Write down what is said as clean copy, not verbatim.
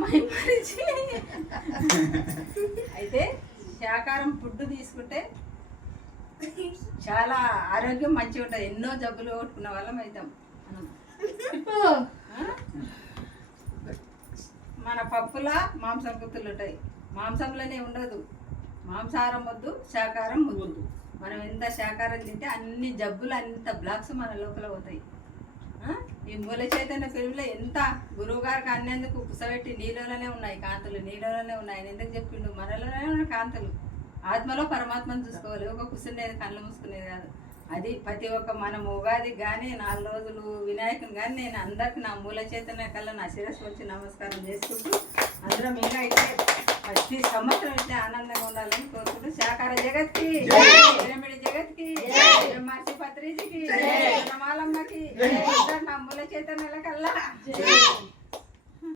మైమరిచి అయితే శాకాహారం ఫుడ్ తీసుకుంటే చాలా ఆరోగ్యం మంచిగా ఉంటుంది. ఎన్నో జబ్బులు కొట్టుకున్న వాళ్ళం అవుతాం మనం. మన పప్పులా మాంసం గుత్తులు ఉంటాయి, మాంసంలోనే ఉండదు. మాంసాహారం వద్దు, శాకాహారం వద్దు. మనం ఎంత శాకాహారం తింటే అన్ని జబ్బులు అంత బ్లాక్స్ మన లోపల పోతాయి. ఈ మూల చైతన్య పెరుగులో ఎంత గురువు గారికి అన్నేందుకు కుసబెట్టి నీళ్ళలోనే ఉన్నాయి కాంతులు, నీళ్ళలోనే ఉన్నాయి. ఆయన ఎందుకు చెప్పిండు? మనలోనే ఉన్న కాంతులు. ఆత్మలో పరమాత్మను చూసుకోవాలి, ఒక కూర్చునేది కళ్ళు మూసుకునేది కాదు. అది ప్రతి ఒక్క మనం ఉగాదికి కానీ 4 రోజులు వినాయకుని కానీ నేను అందరికి నా మూల చైతన్య కల్లా నా శిరస్సు వచ్చి నమస్కారం చేసుకుంటూ అందరం ఇంకా ఇట్లే ప్రతి సంవత్సరం ఇట్లే ఆనందంగా ఉండాలని కోరుకుంటూ శాకార జగత్కి, పిరమిడ్ జగత్కి, మార్చి పత్రిజీకి, మాలమ్మకి, నా మూల చైతన్యాల కల్లా